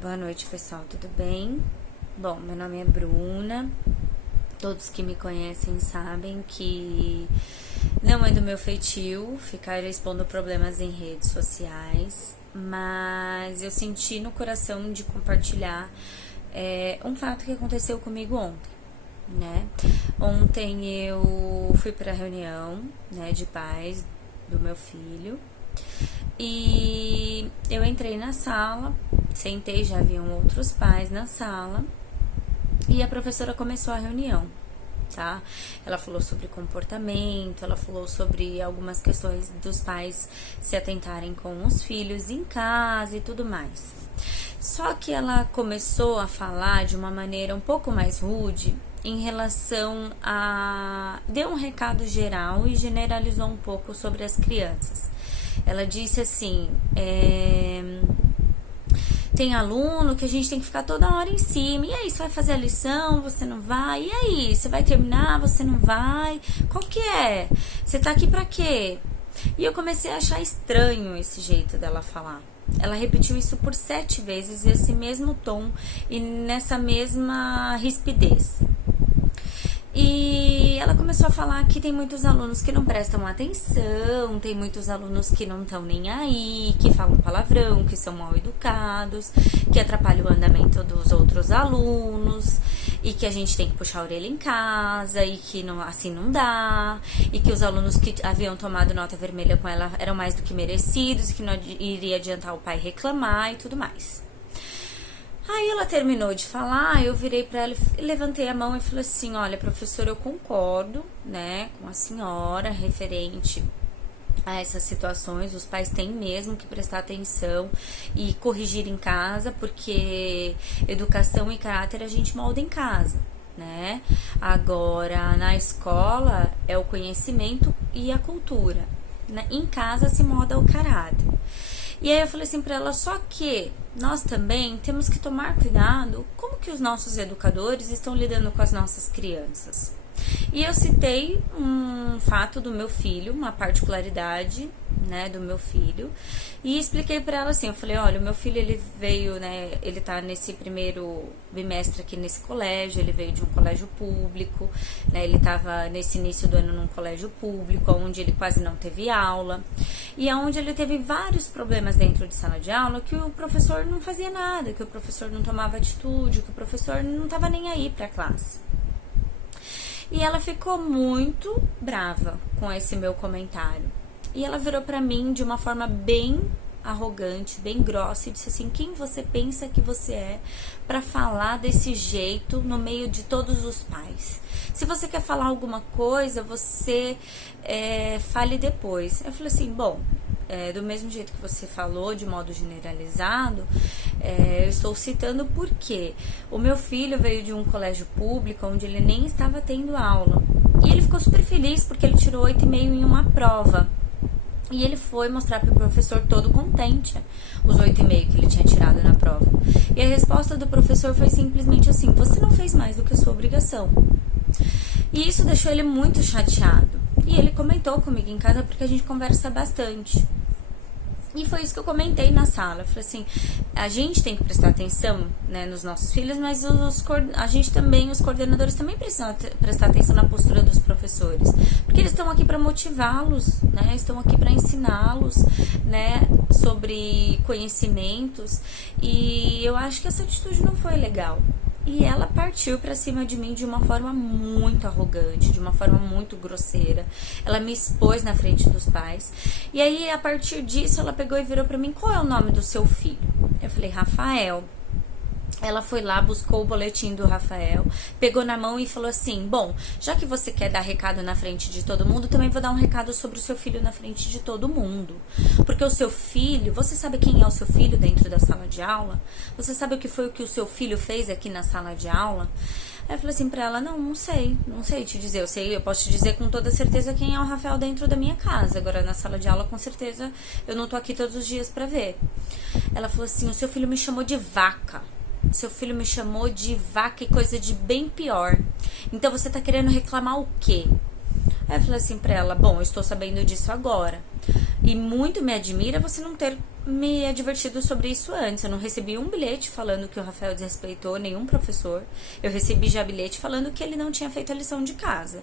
Boa noite, pessoal, tudo bem? Bom, meu nome é Bruna. Todos que me conhecem sabem que não é do meu feitio ficar expondo problemas em redes sociais, mas eu senti no coração de compartilhar um fato que aconteceu comigo ontem, né? Ontem eu fui para a reunião, né, de pais do meu filho. E eu entrei na sala, sentei, já haviam outros pais na sala, e a professora começou a reunião, tá? Ela falou sobre comportamento, ela falou sobre algumas questões dos pais se atentarem com os filhos em casa e tudo mais. Só que ela começou a falar de uma maneira um pouco mais rude em relação a... deu um recado geral e generalizou um pouco sobre as crianças. Ela disse assim, tem aluno que a gente tem que ficar toda hora em cima. E aí, você vai fazer a lição, você não vai? E aí, você vai terminar, você não vai? Qual que é? Você tá aqui pra quê? E eu comecei a achar estranho esse jeito dela falar. Ela repetiu isso por 7 vezes, esse mesmo tom e nessa mesma rispidez. E ela começou a falar que tem muitos alunos que não prestam atenção, tem muitos alunos que não estão nem aí, que falam palavrão, que são mal educados, que atrapalham o andamento dos outros alunos, e que a gente tem que puxar a orelha em casa, e que não, assim não dá, e que os alunos que haviam tomado nota vermelha com ela eram mais do que merecidos, e que não iria adiantar o pai reclamar e tudo mais. Aí ela terminou de falar, eu virei pra ela e levantei a mão e falei assim, olha, professora, eu concordo, né, com a senhora referente a essas situações, os pais têm mesmo que prestar atenção e corrigir em casa, porque educação e caráter a gente molda em casa, né? Agora, na escola é o conhecimento e a cultura, né? Em casa se molda o caráter. E aí eu falei assim pra ela, só que nós também temos que tomar cuidado como que os nossos educadores estão lidando com as nossas crianças. E eu citei um fato do meu filho, uma particularidade, né, do meu filho, e expliquei para ela assim, eu falei, olha, o meu filho, ele veio, né, ele tá nesse primeiro bimestre aqui nesse colégio, ele veio de um colégio público, né, ele tava nesse início do ano num colégio público, onde ele quase não teve aula, e onde ele teve vários problemas dentro de sala de aula, que o professor não fazia nada, que o professor não tomava atitude, que o professor não tava nem aí pra classe. E ela ficou muito brava com esse meu comentário. E ela virou pra mim de uma forma bem arrogante, bem grossa, e disse assim, quem você pensa que você é pra falar desse jeito no meio de todos os pais? Se você quer falar alguma coisa, você fale depois. Eu falei assim, bom, do mesmo jeito que você falou, de modo generalizado, eu estou citando porque o meu filho veio de um colégio público onde ele nem estava tendo aula. E ele ficou super feliz porque ele tirou 8,5 em uma prova. E ele foi mostrar para o professor todo contente os 8,5 que ele tinha tirado na prova. E a resposta do professor foi simplesmente assim, você não fez mais do que a sua obrigação. E isso deixou ele muito chateado. E ele comentou comigo em casa porque a gente conversa bastante. E foi isso que eu comentei na sala. Eu falei assim, a gente tem que prestar atenção, né, nos nossos filhos, mas a gente também, os coordenadores também precisam prestar atenção na postura dos professores. Porque eles estão aqui para motivá-los, né, estão aqui para ensiná-los, né, sobre conhecimentos. E eu acho que essa atitude não foi legal. E ela partiu pra cima de mim de uma forma muito arrogante, de uma forma muito grosseira. Ela me expôs na frente dos pais. E aí, a partir disso, ela pegou e virou pra mim, qual é o nome do seu filho? Eu falei, Rafael. Ela foi lá, buscou o boletim do Rafael, pegou na mão e falou assim, bom, já que você quer dar recado na frente de todo mundo, também vou dar um recado sobre o seu filho na frente de todo mundo. Porque o seu filho, você sabe quem é o seu filho dentro da sala de aula? Você sabe o que foi o que o seu filho fez aqui na sala de aula? Aí eu falei assim pra ela, não sei te dizer, eu posso te dizer com toda certeza quem é o Rafael dentro da minha casa, agora na sala de aula com certeza eu não tô aqui todos os dias pra ver. Ela falou assim, o seu filho me chamou de vaca. Seu filho me chamou de vaca e coisa de bem pior. Então você tá querendo reclamar o quê? Aí eu falei assim pra ela, bom, eu estou sabendo disso agora. E muito me admira você não ter me advertido sobre isso antes. Eu não recebi um bilhete falando que o Rafael desrespeitou nenhum professor. Eu recebi já bilhete falando que ele não tinha feito a lição de casa.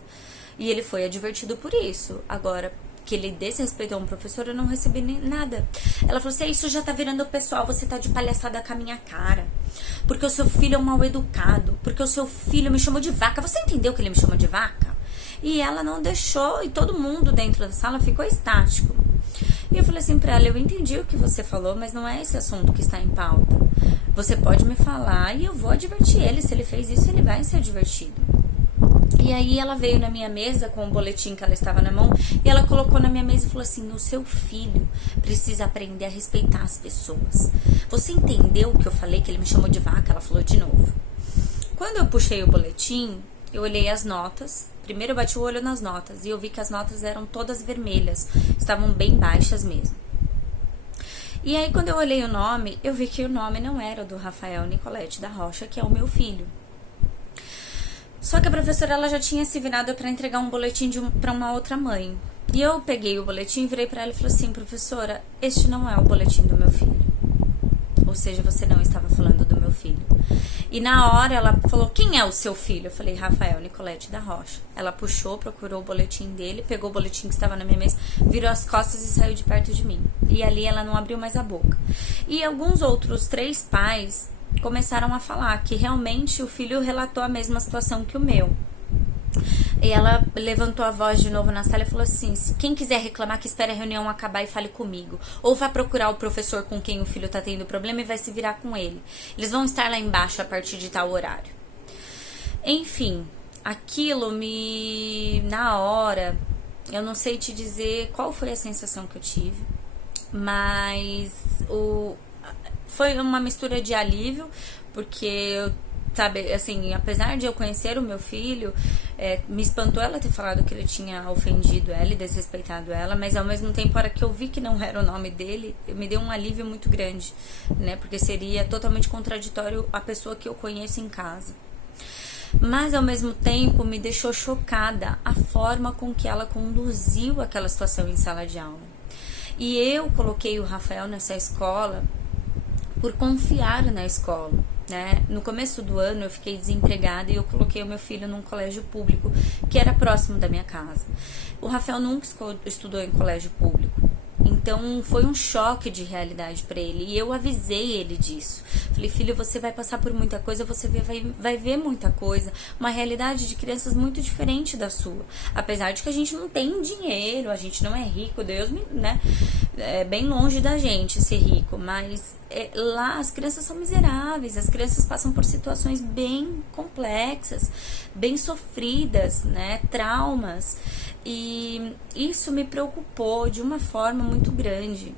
E ele foi advertido por isso. Agora, que ele desrespeitou um professor, eu não recebi nem nada. Ela falou assim, isso já tá virando pessoal, você tá de palhaçada com a minha cara. Porque o seu filho é um mal educado. Porque o seu filho me chamou de vaca. Você entendeu que ele me chamou de vaca? E ela não deixou, e todo mundo dentro da sala ficou estático. E eu falei assim pra ela, eu entendi o que você falou, mas não é esse assunto que está em pauta. Você pode me falar e eu vou advertir ele. Se ele fez isso, ele vai ser advertido. E aí ela veio na minha mesa com o boletim que ela estava na mão e ela colocou na minha mesa e falou assim, o seu filho precisa aprender a respeitar as pessoas. Você entendeu o que eu falei, que ele me chamou de vaca? Ela falou de novo. Quando eu puxei o boletim, eu olhei as notas. Primeiro eu bati o olho nas notas e eu vi que as notas eram todas vermelhas, estavam bem baixas mesmo. E aí quando eu olhei o nome, eu vi que o nome não era do Rafael Nicolete da Rocha, que é o meu filho. Só que a professora ela já tinha se virado para entregar um boletim para uma outra mãe. E eu peguei o boletim, virei para ela e falei assim, professora, este não é o boletim do meu filho. Ou seja, você não estava falando do meu filho. E na hora ela falou, quem é o seu filho? Eu falei, Rafael Nicolete da Rocha. Ela puxou, procurou o boletim dele, pegou o boletim que estava na minha mesa, virou as costas e saiu de perto de mim. E ali ela não abriu mais a boca. E alguns outros 3 pais começaram a falar que realmente o filho relatou a mesma situação que o meu. E ela levantou a voz de novo na sala e falou assim, quem quiser reclamar que espere a reunião acabar e fale comigo. Ou vá procurar o professor com quem o filho tá tendo problema e vai se virar com ele. Eles vão estar lá embaixo a partir de tal horário. Enfim, aquilo na hora, eu não sei te dizer qual foi a sensação que eu tive, mas foi uma mistura de alívio, porque eu, sabe, assim, apesar de eu conhecer o meu filho, me espantou ela ter falado que ele tinha ofendido ela e desrespeitado ela, mas ao mesmo tempo, a hora que eu vi que não era o nome dele, me deu um alívio muito grande, né, porque seria totalmente contraditório a pessoa que eu conheço em casa. Mas ao mesmo tempo me deixou chocada a forma com que ela conduziu aquela situação em sala de aula. E eu coloquei o Rafael nessa escola por confiar na escola, né? No começo do ano eu fiquei desempregada e eu coloquei o meu filho num colégio público que era próximo da minha casa. O Rafael nunca estudou em colégio público, então foi um choque de realidade para ele e eu avisei ele disso. Falei, filho, você vai passar por muita coisa, você vai ver muita coisa, uma realidade de crianças muito diferente da sua. Apesar de que a gente não tem dinheiro, a gente não é rico, Deus me, né? É bem longe da gente ser rico, mas lá as crianças são miseráveis, as crianças passam por situações bem complexas, bem sofridas, né? Traumas. E isso me preocupou de uma forma muito grande.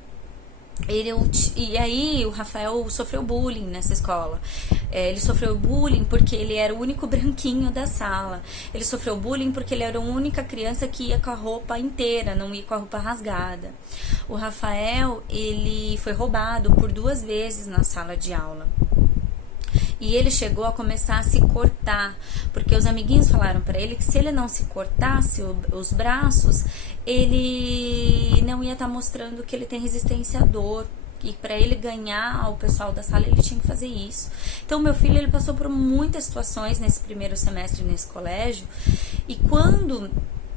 E aí o Rafael sofreu bullying nessa escola. Ele sofreu bullying porque ele era o único branquinho da sala. Ele sofreu bullying porque ele era a única criança que ia com a roupa inteira, não ia com a roupa rasgada. O Rafael, ele foi roubado por 2 vezes na sala de aula. E ele chegou a começar a se cortar, porque os amiguinhos falaram para ele que se ele não se cortasse os braços, ele não ia estar mostrando que ele tem resistência à dor. E para ele ganhar o pessoal da sala, ele tinha que fazer isso. Então, meu filho, ele passou por muitas situações nesse primeiro semestre nesse colégio. E quando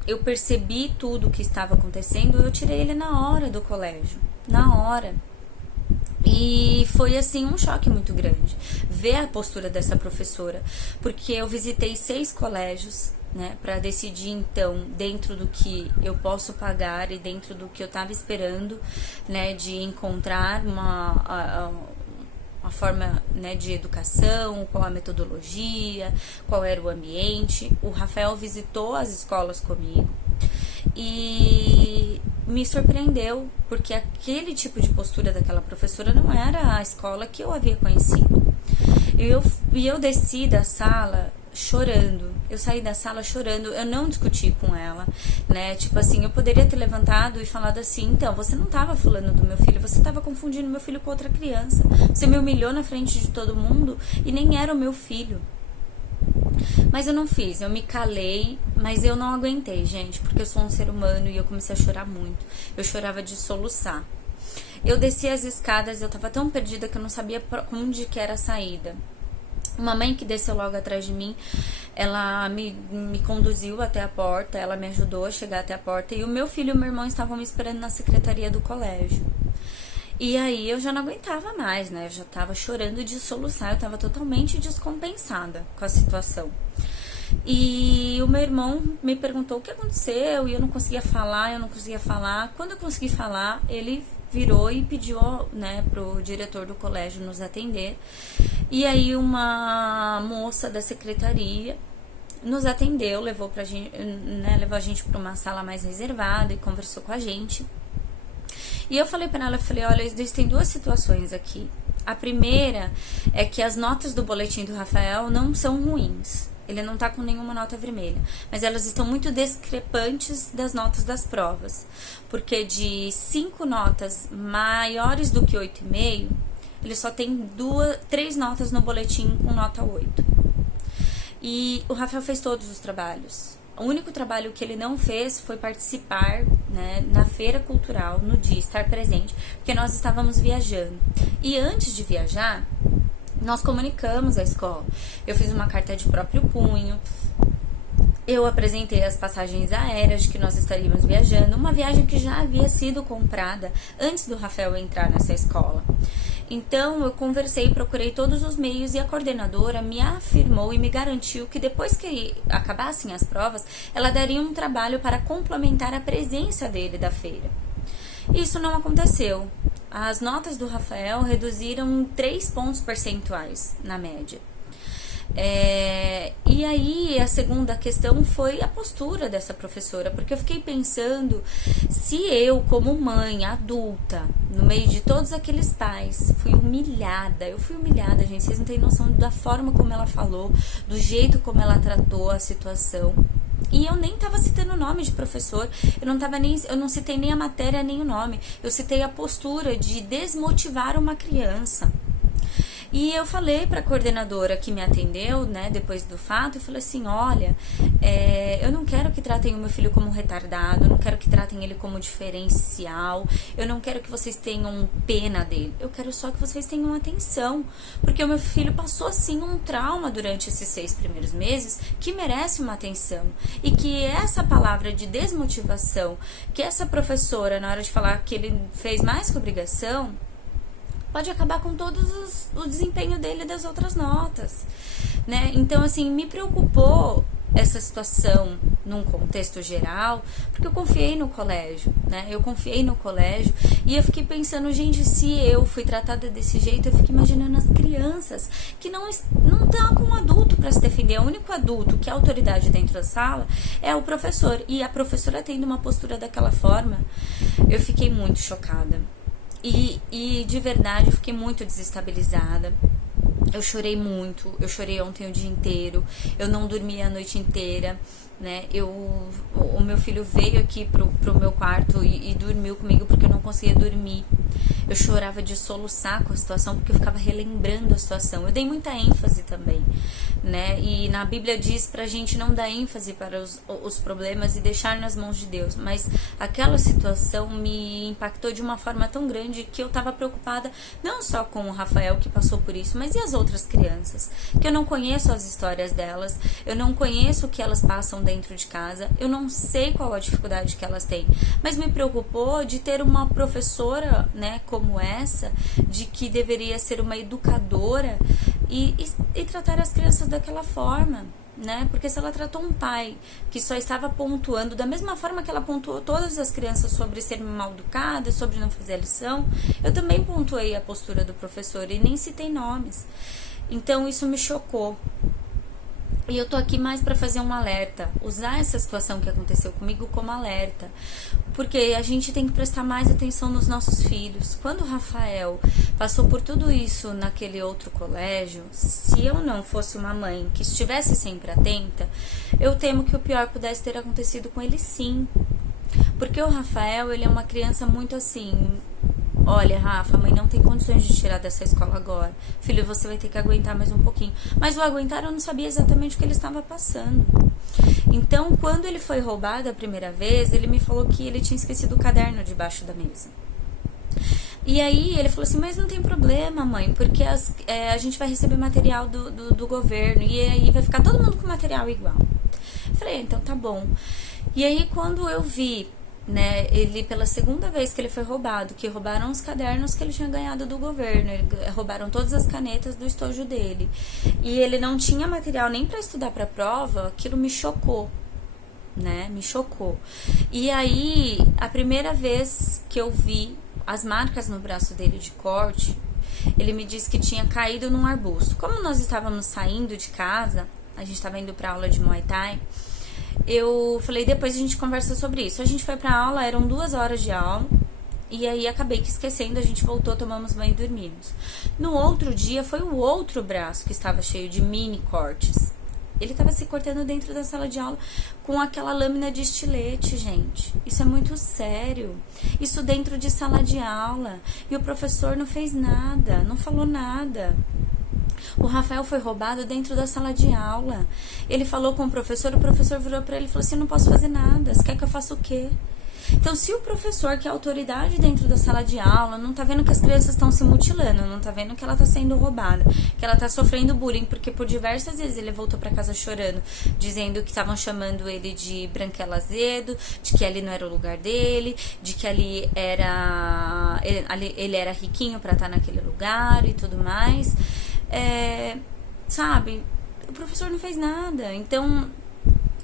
eu percebi tudo o que estava acontecendo, eu tirei ele na hora do colégio. Na hora. E foi assim um choque muito grande ver a postura dessa professora, porque eu visitei 6 colégios, né, para decidir então dentro do que eu posso pagar e dentro do que eu estava esperando, né, de encontrar uma forma, né, de educação, qual a metodologia, qual era o ambiente. O Rafael visitou as escolas comigo e me surpreendeu, porque aquele tipo de postura daquela professora não era a escola que eu havia conhecido. E eu desci da sala chorando, eu saí da sala chorando, eu não discuti com ela, né, tipo assim, eu poderia ter levantado e falado assim, então, você não estava falando do meu filho, você estava confundindo meu filho com outra criança, você me humilhou na frente de todo mundo e nem era o meu filho. Mas eu não fiz, eu me calei, mas eu não aguentei, gente, porque eu sou um ser humano e eu comecei a chorar muito. Eu chorava de soluçar. Eu desci as escadas, eu tava tão perdida que eu não sabia onde que era a saída. Uma mãe que desceu logo atrás de mim, ela me conduziu até a porta, ela me ajudou a chegar até a porta, e o meu filho e o meu irmão estavam me esperando na secretaria do colégio. E aí eu já não aguentava mais, né? Eu já tava chorando de soluçar, eu tava totalmente descompensada com a situação. E o meu irmão me perguntou o que aconteceu, e eu não conseguia falar. Quando eu consegui falar, ele virou e pediu, né, pro diretor do colégio nos atender. E aí uma moça da secretaria nos atendeu, levou a gente para uma sala mais reservada e conversou com a gente. E eu falei para ela, olha, existem duas situações aqui. A primeira é que as notas do boletim do Rafael não são ruins. Ele não tá com nenhuma nota vermelha, mas elas estão muito discrepantes das notas das provas, porque de 5 notas maiores do que 8,5, ele só tem 3 notas no boletim com nota 8. E o Rafael fez todos os trabalhos. O único trabalho que ele não fez foi participar, né, na feira cultural, no dia, estar presente, porque nós estávamos viajando. E antes de viajar, nós comunicamos à escola. Eu fiz uma carta de próprio punho. Eu apresentei as passagens aéreas de que nós estaríamos viajando. Uma viagem que já havia sido comprada antes do Rafael entrar nessa escola. Então, eu conversei, procurei todos os meios e a coordenadora me afirmou e me garantiu que depois que acabassem as provas, ela daria um trabalho para complementar a presença dele da feira. Isso não aconteceu. As notas do Rafael reduziram 3 pontos percentuais na média. E aí a segunda questão foi a postura dessa professora, porque eu fiquei pensando se eu, como mãe adulta, no meio de todos aqueles pais, fui humilhada. Eu fui humilhada, gente, vocês não têm noção da forma como ela falou, do jeito como ela tratou a situação. E eu nem estava citando o nome de professor, eu não citei nem a matéria nem o nome, eu citei a postura de desmotivar uma criança. E eu falei para a coordenadora que me atendeu, né, depois do fato, eu falei assim, olha, eu não quero que tratem o meu filho como retardado, eu não quero que tratem ele como diferencial, eu não quero que vocês tenham pena dele, eu quero só que vocês tenham atenção, porque o meu filho passou, assim, um trauma durante esses 6 primeiros meses que merece uma atenção, e que essa palavra de desmotivação, que essa professora, na hora de falar que ele fez mais que obrigação, pode acabar com o desempenho dele das outras notas, né? Então, assim, me preocupou essa situação num contexto geral, porque eu confiei no colégio, né? Eu confiei no colégio e eu fiquei pensando, gente, se eu fui tratada desse jeito, eu fico imaginando as crianças que não estão com um adulto para se defender. O único adulto que é autoridade dentro da sala é o professor, e a professora tendo uma postura daquela forma, eu fiquei muito chocada. E de verdade eu fiquei muito desestabilizada. Eu chorei muito, eu chorei ontem o dia inteiro, eu não dormi a noite inteira, né? O meu filho veio aqui pro meu quarto e dormiu comigo porque eu não conseguia dormir. Eu chorava de soluçar com a situação porque eu ficava relembrando a situação. Eu dei muita ênfase também, né? E na Bíblia diz pra gente não dar ênfase para os problemas e deixar nas mãos de Deus. Mas aquela situação me impactou de uma forma tão grande que eu tava preocupada não só com o Rafael que passou por isso, mas e as outras crianças? Que eu não conheço as histórias delas, eu não conheço o que elas passam dentro de casa, eu não sei qual a dificuldade que elas têm. Mas me preocupou de ter uma professora, né, como essa, de que deveria ser uma educadora e tratar as crianças daquela forma, né? Porque se ela tratou um pai que só estava pontuando da mesma forma que ela pontuou todas as crianças sobre ser mal educada, sobre não fazer a lição, eu também pontuei a postura do professor e nem citei nomes. Então isso me chocou. E eu tô aqui mais para fazer um alerta, usar essa situação que aconteceu comigo como alerta, porque a gente tem que prestar mais atenção nos nossos filhos. Quando o Rafael passou por tudo isso naquele outro colégio, se eu não fosse uma mãe que estivesse sempre atenta, eu temo que o pior pudesse ter acontecido com ele sim. Porque o Rafael, ele é uma criança muito assim, olha, Rafa, a mãe não tem condições de tirar dessa escola agora. Filho, você vai ter que aguentar mais um pouquinho. Mas o aguentar, eu não sabia exatamente o que ele estava passando. Então, quando ele foi roubado a primeira vez, ele me falou que ele tinha esquecido o caderno debaixo da mesa. E aí ele falou assim, mas não tem problema, mãe, porque a gente vai receber material do governo e aí vai ficar todo mundo com material igual. Eu falei, então tá bom. E aí quando eu vi, né, ele pela segunda vez que ele foi roubado, que roubaram os cadernos que ele tinha ganhado do governo, roubaram todas as canetas do estojo dele, e ele não tinha material nem para estudar para a prova, aquilo me chocou. Né, me chocou. E aí, a primeira vez que eu vi as marcas no braço dele de corte, ele me disse que tinha caído num arbusto. Como nós estávamos saindo de casa, a gente estava indo para aula de Muay Thai, eu falei, depois a gente conversa sobre isso. A gente foi pra aula, eram 2 horas de aula, e aí acabei que esquecendo, a gente voltou, tomamos banho e dormimos. No outro dia, foi o outro braço que estava cheio de mini cortes. Ele estava se cortando dentro da sala de aula com aquela lâmina de estilete, gente. Isso é muito sério. Isso dentro de sala de aula. E o professor não fez nada, não falou nada. O Rafael foi roubado dentro da sala de aula. Ele falou com o professor virou para ele e falou assim, eu não posso fazer nada, você quer que eu faça o quê? Então, se o professor, que é a autoridade dentro da sala de aula, não tá vendo que as crianças estão se mutilando, não tá vendo que ela tá sendo roubada, que ela tá sofrendo bullying, porque por diversas vezes ele voltou pra casa chorando, dizendo que estavam chamando ele de branquela azedo, de que ali não era o lugar dele, de que ali era ele era riquinho pra estar naquele lugar e tudo mais. Sabe, o professor não fez nada. Então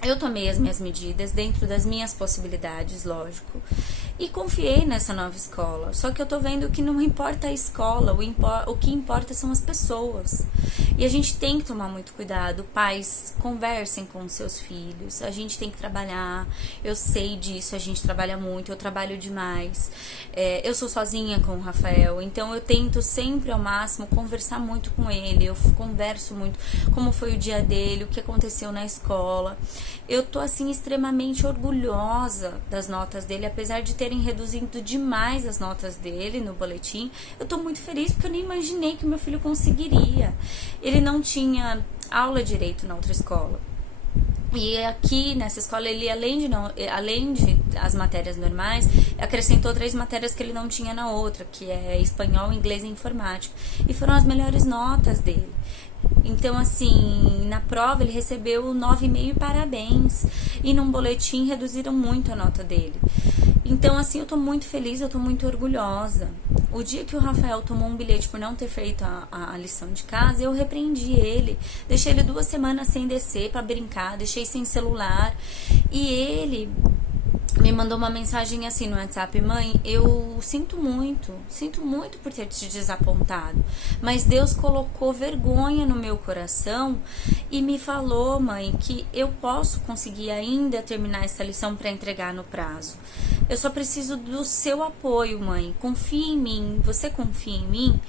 eu tomei as minhas medidas dentro das minhas possibilidades, lógico, e confiei nessa nova escola. Só que eu tô vendo que não importa a escola, o que importa são as pessoas. E a gente tem que tomar muito cuidado. Pais, conversem com seus filhos. A gente tem que trabalhar. Eu sei disso, a gente trabalha muito, eu trabalho demais. Eu sou sozinha com o Rafael, então eu tento sempre ao máximo conversar muito com ele. Eu converso muito como foi o dia dele, o que aconteceu na escola. Eu tô assim extremamente orgulhosa das notas dele, apesar de terem reduzido demais as notas dele no boletim. Eu tô muito feliz porque eu nem imaginei que meu filho conseguiria. Ele não tinha aula direito na outra escola. E aqui nessa escola ele, além de as matérias normais, acrescentou 3 matérias que ele não tinha na outra, que é espanhol, inglês e informática. E foram as melhores notas dele. Então, assim, na prova ele recebeu 9,5 e parabéns. E num boletim reduziram muito a nota dele. Então, assim, eu tô muito feliz, eu tô muito orgulhosa. O dia que o Rafael tomou um bilhete por não ter feito a lição de casa, eu repreendi ele. Deixei ele 2 semanas sem descer pra brincar, deixei sem celular. E ele me mandou uma mensagem assim no WhatsApp: mãe, eu sinto muito por ter te desapontado, mas Deus colocou vergonha no meu coração e me falou, mãe, que eu posso conseguir ainda terminar essa lição para entregar no prazo. Eu só preciso do seu apoio, mãe. Confia em mim, você confia em mim?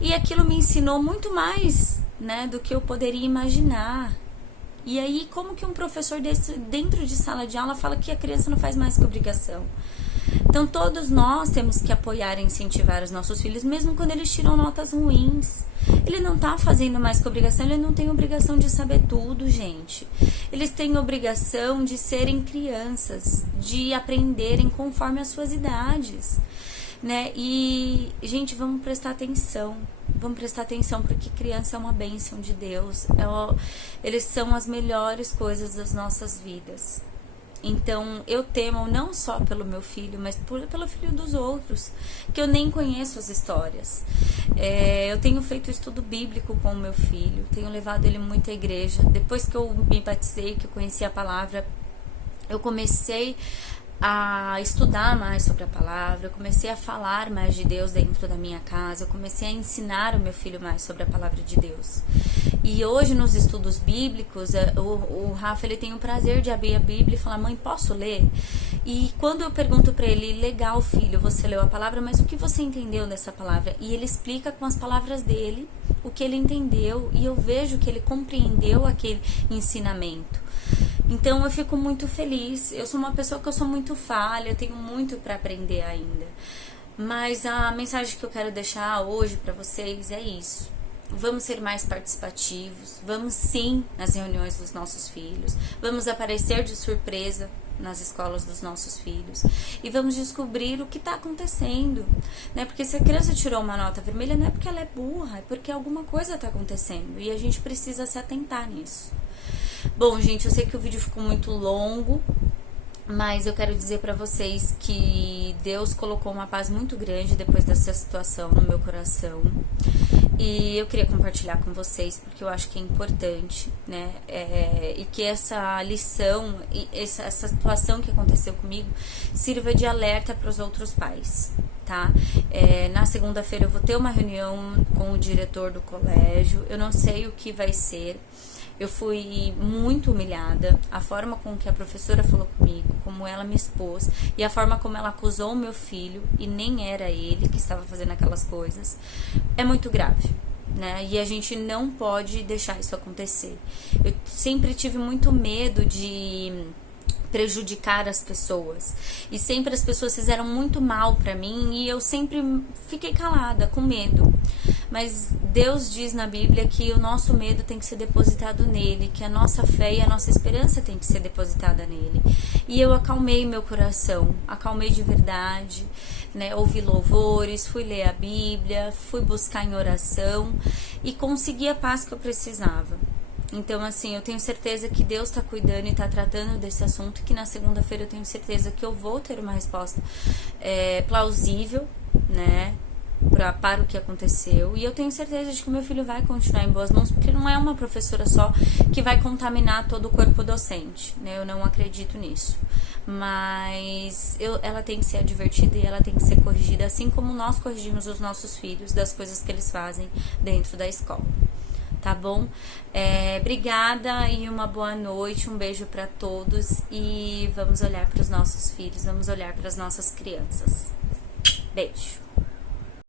E aquilo me ensinou muito mais, né, do que eu poderia imaginar. E aí, como que um professor dentro de sala de aula fala que a criança não faz mais que obrigação? Então, todos nós temos que apoiar e incentivar os nossos filhos, mesmo quando eles tiram notas ruins. Ele não tá fazendo mais que obrigação, ele não tem obrigação de saber tudo, gente. Eles têm obrigação de serem crianças, de aprenderem conforme as suas idades, né? E, gente, vamos prestar atenção. Vamos prestar atenção, porque criança é uma bênção de Deus. Eles são as melhores coisas das nossas vidas. Então, eu temo não só pelo meu filho, mas pelo filho dos outros, que eu nem conheço as histórias. Eu tenho feito estudo bíblico com o meu filho, tenho levado ele muito à igreja. Depois que eu me batizei, que eu conheci a palavra, eu comecei a estudar mais sobre a palavra, eu comecei a falar mais de Deus dentro da minha casa, eu comecei a ensinar o meu filho mais sobre a palavra de Deus. E hoje, nos estudos bíblicos, o Rafa, ele tem o prazer de abrir a Bíblia e falar: mãe, posso ler? E quando eu pergunto para ele: legal, filho, você leu a palavra, mas o que você entendeu dessa palavra? E ele explica com as palavras dele o que ele entendeu, e eu vejo que ele compreendeu aquele ensinamento. Então eu fico muito feliz. Eu sou uma pessoa que eu sou muito falha, eu tenho muito para aprender ainda. Mas a mensagem que eu quero deixar hoje para vocês é isso. Vamos ser mais participativos, vamos sim nas reuniões dos nossos filhos, vamos aparecer de surpresa nas escolas dos nossos filhos e vamos descobrir o que está acontecendo, né? Porque se a criança tirou uma nota vermelha não é porque ela é burra, é porque alguma coisa está acontecendo e a gente precisa se atentar nisso. Bom, gente, eu sei que o vídeo ficou muito longo, mas eu quero dizer para vocês que Deus colocou uma paz muito grande depois dessa situação no meu coração. E eu queria compartilhar com vocês, porque eu acho que é importante, né? E que essa lição, essa situação que aconteceu comigo, sirva de alerta para os outros pais, tá? Na segunda-feira eu vou ter uma reunião com o diretor do colégio, eu não sei o que vai ser. Eu fui muito humilhada, a forma com que a professora falou comigo, como ela me expôs, e a forma como ela acusou o meu filho, e nem era ele que estava fazendo aquelas coisas, é muito grave, né? E a gente não pode deixar isso acontecer. Eu sempre tive muito medo de prejudicar as pessoas, e sempre as pessoas fizeram muito mal pra mim e eu sempre fiquei calada, com medo. Mas Deus diz na Bíblia que o nosso medo tem que ser depositado nele, que a nossa fé e a nossa esperança tem que ser depositada nele. E eu acalmei meu coração, acalmei de verdade, né? Ouvi louvores, fui ler a Bíblia, fui buscar em oração e consegui a paz que eu precisava. Então, assim, eu tenho certeza que Deus está cuidando e está tratando desse assunto, que na segunda-feira eu tenho certeza que eu vou ter uma resposta plausível, né, para o que aconteceu. E eu tenho certeza de que o meu filho vai continuar em boas mãos, porque não é uma professora só que vai contaminar todo o corpo docente, né, eu não acredito nisso. Mas ela tem que ser advertida e ela tem que ser corrigida, assim como nós corrigimos os nossos filhos das coisas que eles fazem dentro da escola. Tá bom? Obrigada e uma boa noite, um beijo para todos e vamos olhar para os nossos filhos, vamos olhar para as nossas crianças. Beijo!